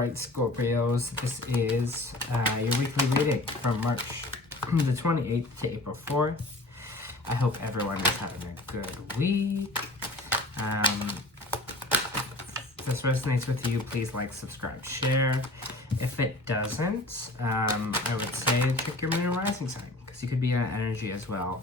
Alright, Scorpios, this is your weekly reading from March the 28th to April 4th. I hope everyone is having a good week. If this resonates with you, please like, subscribe, share. If it doesn't, I would say check your moon and rising sign, because you could be in that energy as well.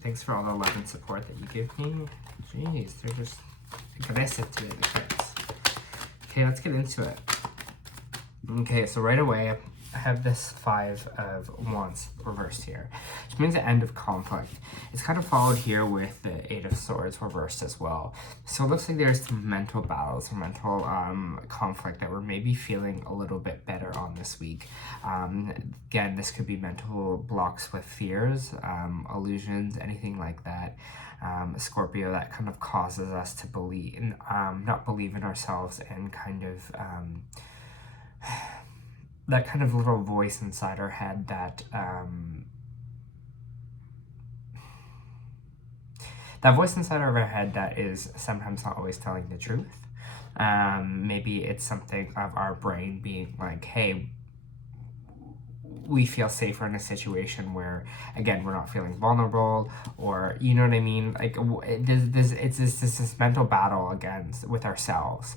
Thanks for all the love and support that you give me. Jeez, they're just aggressive today, the cards. Okay, let's get into it. Okay, so right away, I have this Five of Wands reversed here, which means the end of conflict. It's kind of followed here with the Eight of Swords reversed as well. So it looks like there's some mental battles or mental conflict that we're maybe feeling a little bit better on this week. Again, this could be mental blocks with fears, illusions, anything like that. Scorpio, that kind of causes us to believe, not believe in ourselves, and kind of that kind of little voice inside our head that voice inside of our head that is sometimes not always telling the truth. Maybe it's something of our brain being like, hey, we feel safer in a situation where, again, we're not feeling vulnerable, or, you know what I mean? Like, it's this mental battle against with ourselves.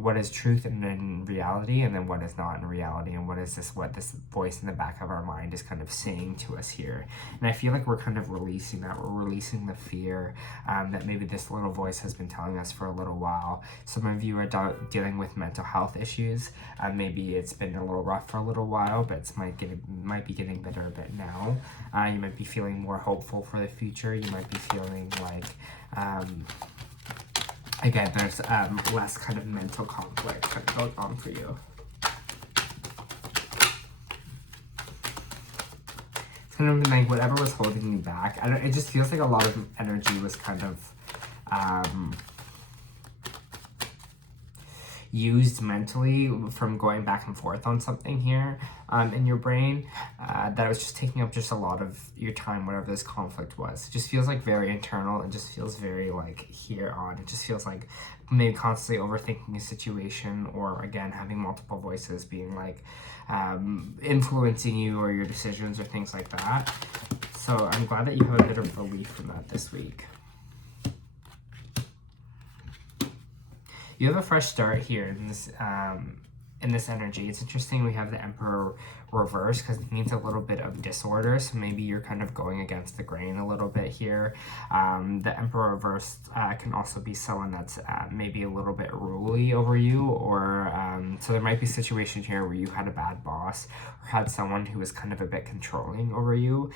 What is truth in reality, and then what is not in reality, and what this voice in the back of our mind is kind of saying to us here. And I feel like we're kind of releasing that. We're releasing the fear that maybe this little voice has been telling us for a little while. Some of you are dealing with mental health issues. Maybe it's been a little rough for a little while, but it might be getting better a bit now. You might be feeling more hopeful for the future. You might be feeling like, again, there's less kind of mental conflict that goes on for you. It's kind of like whatever was holding you back. It just feels like a lot of energy was kind of used mentally from going back and forth on something here in your brain, that was just taking up just a lot of your time, whatever this conflict was. It just feels like very internal. It just feels very like here on. It just feels like maybe constantly overthinking a situation, or again, having multiple voices being like influencing you or your decisions or things like that. So I'm glad that you have a bit of relief from that this week. You have a fresh start here in this energy. It's interesting we have the Emperor reverse, because it means a little bit of disorder. So maybe you're kind of going against the grain a little bit here. The Emperor reverse can also be someone that's maybe a little bit ruly over you, or so there might be a situation here where you had a bad boss, or had someone who was kind of a bit controlling over you,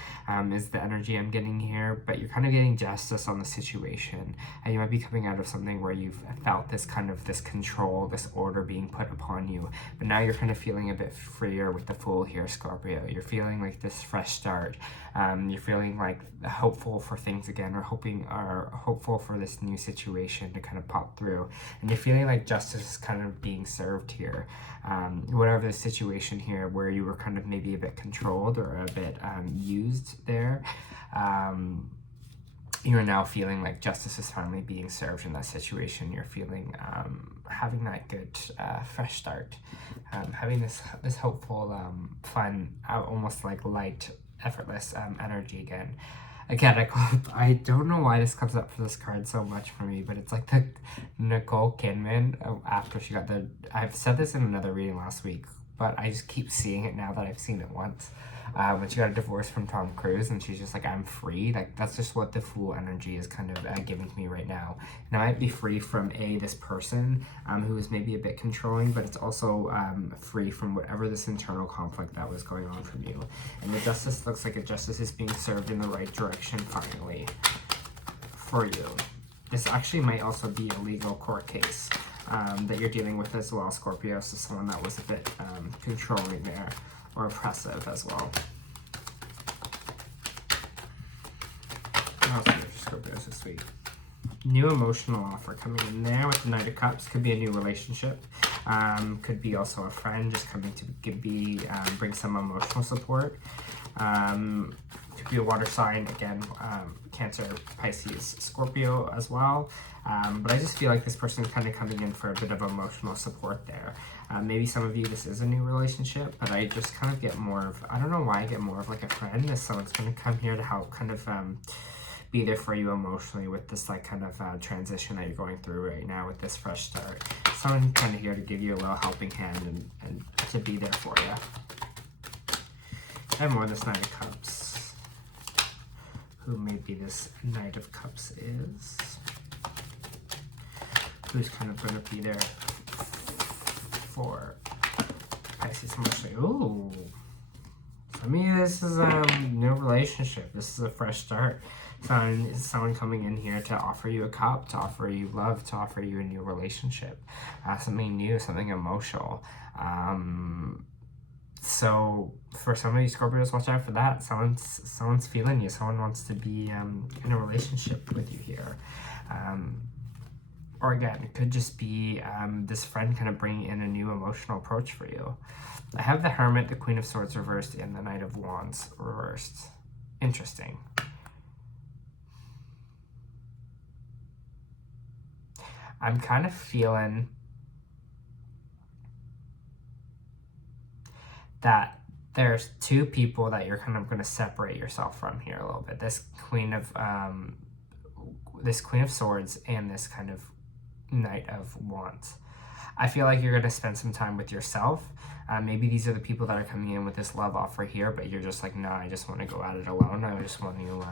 is the energy I'm getting here. But you're kind of getting justice on the situation, and you might be coming out of something where you've felt this kind of this control, this order being put upon you, but now you're kind of feeling a bit freer with the Fool here, Scorpio. You're feeling like this fresh start. You're feeling like hopeful for things again, or hopeful for this new situation to kind of pop through, and you're feeling like justice is kind of being served here. Whatever the situation here where you were kind of maybe a bit controlled or a bit used there, you're now feeling like justice is finally being served in that situation. You're feeling having that good fresh start, having this hopeful, fun, almost like light, effortless energy again. Again, I don't know why this comes up for this card so much for me, but it's like the Nicole Kidman after she got I've said this in another reading last week, but I just keep seeing it now that I've seen it once. When she got a divorce from Tom Cruise, and she's just like, I'm free. Like, that's just what the Fool energy is kind of giving to me right now. And I might be free from this person who is maybe a bit controlling, but it's also free from whatever this internal conflict that was going on from you. And the justice looks like a justice is being served in the right direction finally for you. This actually might also be a legal court case that you're dealing with as well, Scorpio. So someone that was a bit controlling there, or oppressive as well. What else do we have for Scorpios this week? New emotional offer coming in there with the Knight of Cups. Could be a new relationship. Could be also a friend just coming to bring some emotional support. Could could be a water sign, again, Cancer, Pisces, Scorpio as well. But I just feel like this person is kind of coming in for a bit of emotional support there. Maybe some of you, this is a new relationship, but I just kind of get more of, I don't know why I get more of like a friend, as someone's going to come here to help kind of be there for you emotionally with this like kind of transition that you're going through right now with this fresh start. Someone kind of here to give you a little helping hand and to be there for you. And more this Knight of Cups. Who maybe this Knight of Cups is. Who's kind of going to be there for Pisces emotionally. Ooh. For me, this is a new relationship. This is a fresh start. Someone coming in here to offer you a cup, to offer you love, to offer you a new relationship. Something new, something emotional. So for some of you Scorpios, watch out for that. Someone's feeling you. Someone wants to be in a relationship with you here. Or again, it could just be this friend kind of bringing in a new emotional approach for you. I have the Hermit, the Queen of Swords reversed, and the Knight of Wands reversed. Interesting. I'm kind of feeling that there's two people that you're kind of going to separate yourself from here a little bit. This Queen of Swords and this kind of Knight of Wands. I feel like you're going to spend some time with yourself. Maybe these are the people that are coming in with this love offer here, but you're just like, no, I just want to go at it alone. I just want to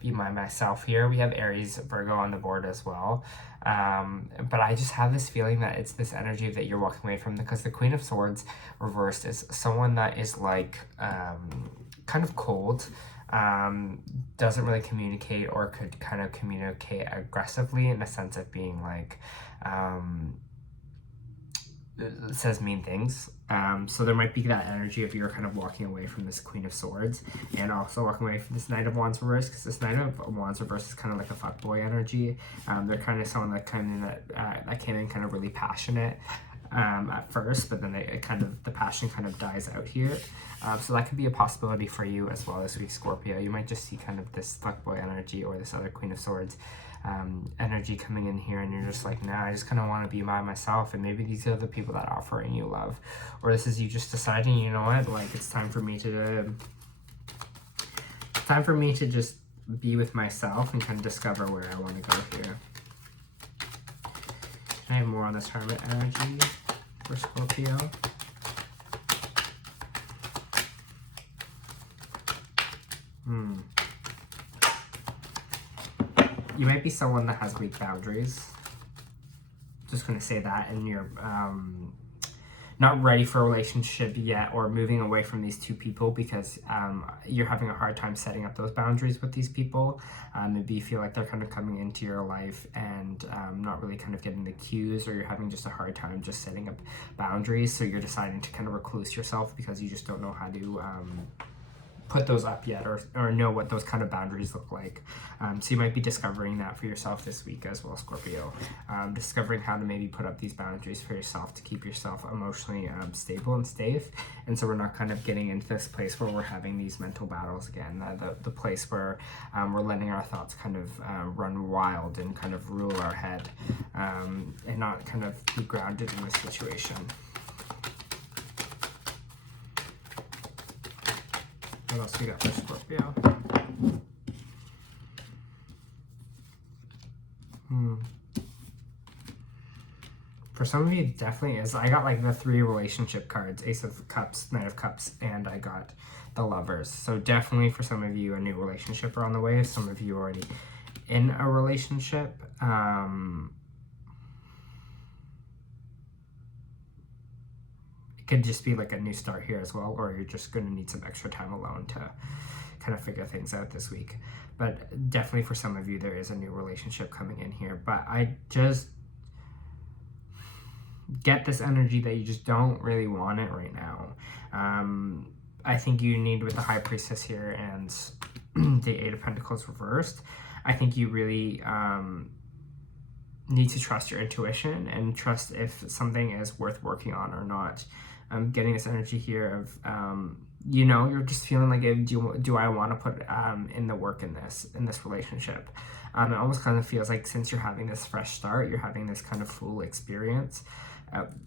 be myself here. We have Aries, Virgo on the board as well. But I just have this feeling that it's this energy that you're walking away from, because the Queen of Swords reversed is someone that is like kind of cold, doesn't really communicate, or could kind of communicate aggressively in the sense of being like, says mean things. So there might be that energy of you're kind of walking away from this Queen of Swords and also walking away from this Knight of Wands reverse, because this Knight of Wands reverse is kind of like a fuckboy energy. They're kind of someone that that came in kind of really passionate at first, but then the passion kind of dies out here. So that could be a possibility for you as well this week, Scorpio. You might just see kind of this fuckboy energy or this other Queen of Swords energy coming in here, and you're just like, nah, I just kind of want to be by myself. And maybe these are the people that are offering you love, or this is you just deciding, you know what, like it's time for me to just be with myself and kind of discover where I want to go here. Can I have more on this Hermit energy for Scorpio? You might be someone that has weak boundaries. Just going to say that, and you're not ready for a relationship yet, or moving away from these two people because you're having a hard time setting up those boundaries with these people. Maybe you feel like they're kind of coming into your life and not really kind of getting the cues, or you're having just a hard time just setting up boundaries. So you're deciding to kind of recluse yourself because you just don't know how to put those up yet, or know what those kind of boundaries look like. So you might be discovering that for yourself this week as well, Scorpio. Discovering how to maybe put up these boundaries for yourself to keep yourself emotionally stable and safe. And so we're not kind of getting into this place where we're having these mental battles again, the place where we're letting our thoughts kind of run wild and kind of rule our head, and not kind of be grounded in this situation. What else we got for Scorpio? For some of you, it definitely is. I got like the 3 relationship cards, Ace of Cups, Knight of Cups, and I got the Lovers. So definitely for some of you, a new relationship are on the way. Some of you already in a relationship. Could just be like a new start here as well, or you're just going to need some extra time alone to kind of figure things out this week. But definitely for some of you, there is a new relationship coming in here. But I just get this energy that you just don't really want it right now. I think you need, with the High Priestess here and the Eight of Pentacles reversed, I think you really need to trust your intuition and trust if something is worth working on or not. I'm getting this energy here of you know, you're just feeling like, do I want to put in the work in this relationship? It almost kind of feels like, since you're having this fresh start, you're having this kind of full experience,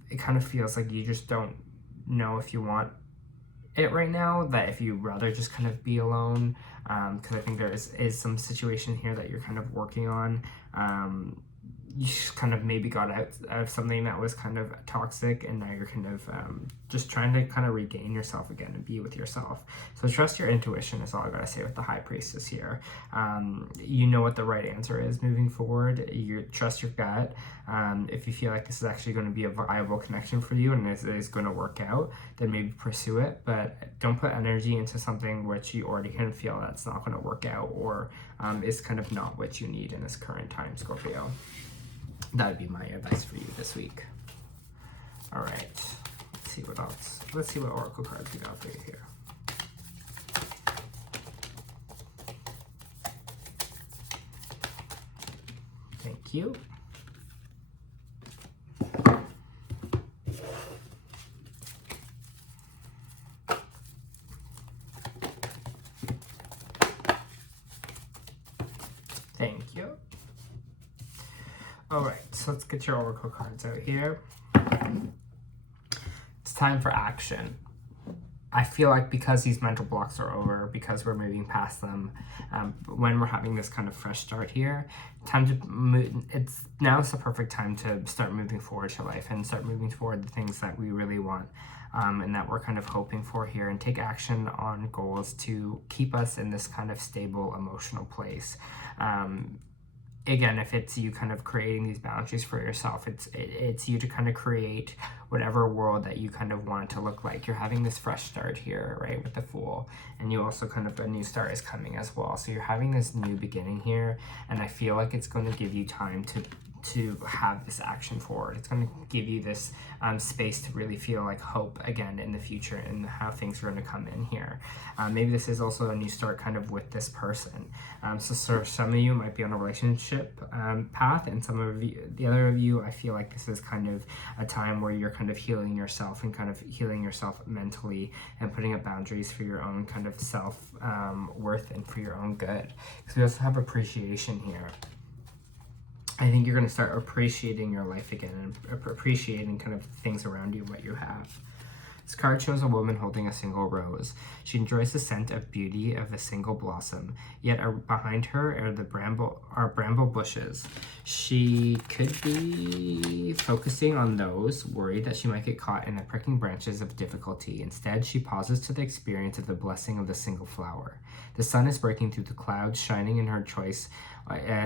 it kind of feels like you just don't know if you want it right now, that if you rather just kind of be alone, because I think there is some situation here that you're kind of working on. You just kind of maybe got out of something that was kind of toxic, and now you're kind of just trying to kind of regain yourself again and be with yourself. So trust your intuition is all I gotta say with the High Priestess here. You know what the right answer is moving forward. You trust your gut. If you feel like this is actually going to be a viable connection for you and it is going to work out, then maybe pursue it, but don't put energy into something which you already can feel that's not going to work out, or is kind of not what you need in this current time, Scorpio. That would be my advice for you this week. All right, let's see what else. Let's see what oracle cards we got for you here. Thank you. Thank you. All right, so let's get your oracle cards out here. It's time for action. I feel like because these mental blocks are over, because we're moving past them, when we're having this kind of fresh start here, time to move. Now's the perfect time to start moving forward to life and start moving forward the things that we really want, and that we're kind of hoping for here, and take action on goals to keep us in this kind of stable emotional place. Again, if it's you kind of creating these boundaries for yourself, it's you to kind of create whatever world that you kind of want it to look like. You're having this fresh start here, right, with the Fool, and you also kind of, a new start is coming as well. So you're having this new beginning here, and I feel like it's going to give you time to have this action forward. It's going to give you this space to really feel like hope again in the future and how things are going to come in here. Maybe this is also a new start kind of with this person. So some of you might be on a relationship path, and some of you, the other of you, I feel like this is kind of a time where you're kind of healing yourself and kind of healing yourself mentally and putting up boundaries for your own kind of self worth and for your own good. Because we also have appreciation here. I think you're going to start appreciating your life again and appreciating kind of things around you, what you have. This card shows a woman holding a single rose. She enjoys the scent of beauty of a single blossom, yet behind her are bramble bushes. She could be focusing on those, worried that she might get caught in the pricking branches of difficulty. Instead, she pauses to the experience of the blessing of the single flower. The sun is breaking through the clouds, shining in her choice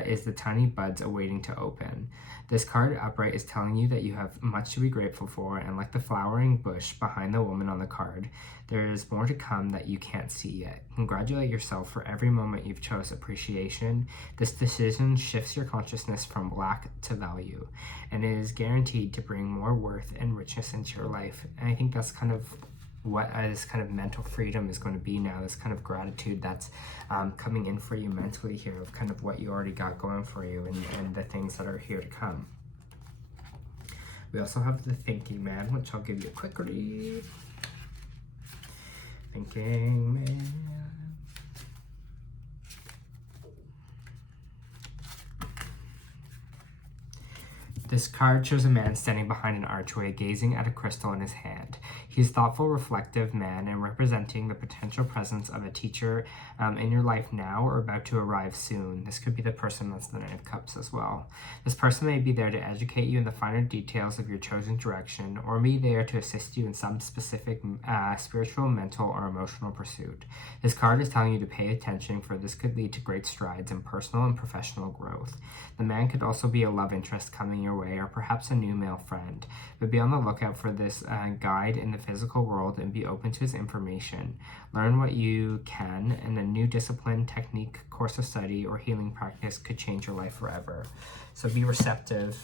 is the tiny buds awaiting to open. This card upright is telling you that you have much to be grateful for, and like the flowering bush behind the woman on the card, there is more to come that you can't see yet. Congratulate yourself for every moment you've chose appreciation. This decision shifts your consciousness from lack to value, and it is guaranteed to bring more worth and richness into your life. And I think that's kind of what this kind of mental freedom is going to be now, this kind of gratitude that's coming in for you mentally here, of kind of what you already got going for you and the things that are here to come. We also have the Thinking Man, which I'll give you a quick read. Thinking Man. This card shows a man standing behind an archway, gazing at a crystal in his hand. He's a thoughtful, reflective man and representing the potential presence of a teacher in your life now or about to arrive soon. This could be the person that's the Knight of Cups as well. This person may be there to educate you in the finer details of your chosen direction, or be there to assist you in some specific spiritual, mental, or emotional pursuit. This card is telling you to pay attention, for this could lead to great strides in personal and professional growth. The man could also be a love interest coming your way, or perhaps a new male friend. But be on the lookout for this guide in the physical world and be open to his information. Learn what you can, and a new discipline, technique, course of study, or healing practice could change your life forever. So be receptive.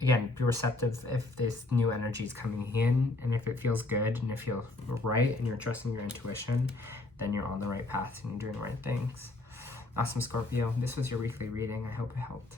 Again, be receptive if this new energy is coming in, and if it feels good and it feels right and you're trusting your intuition, then you're on the right path and you're doing the right things. Awesome, Scorpio. This was your weekly reading. I hope it helped.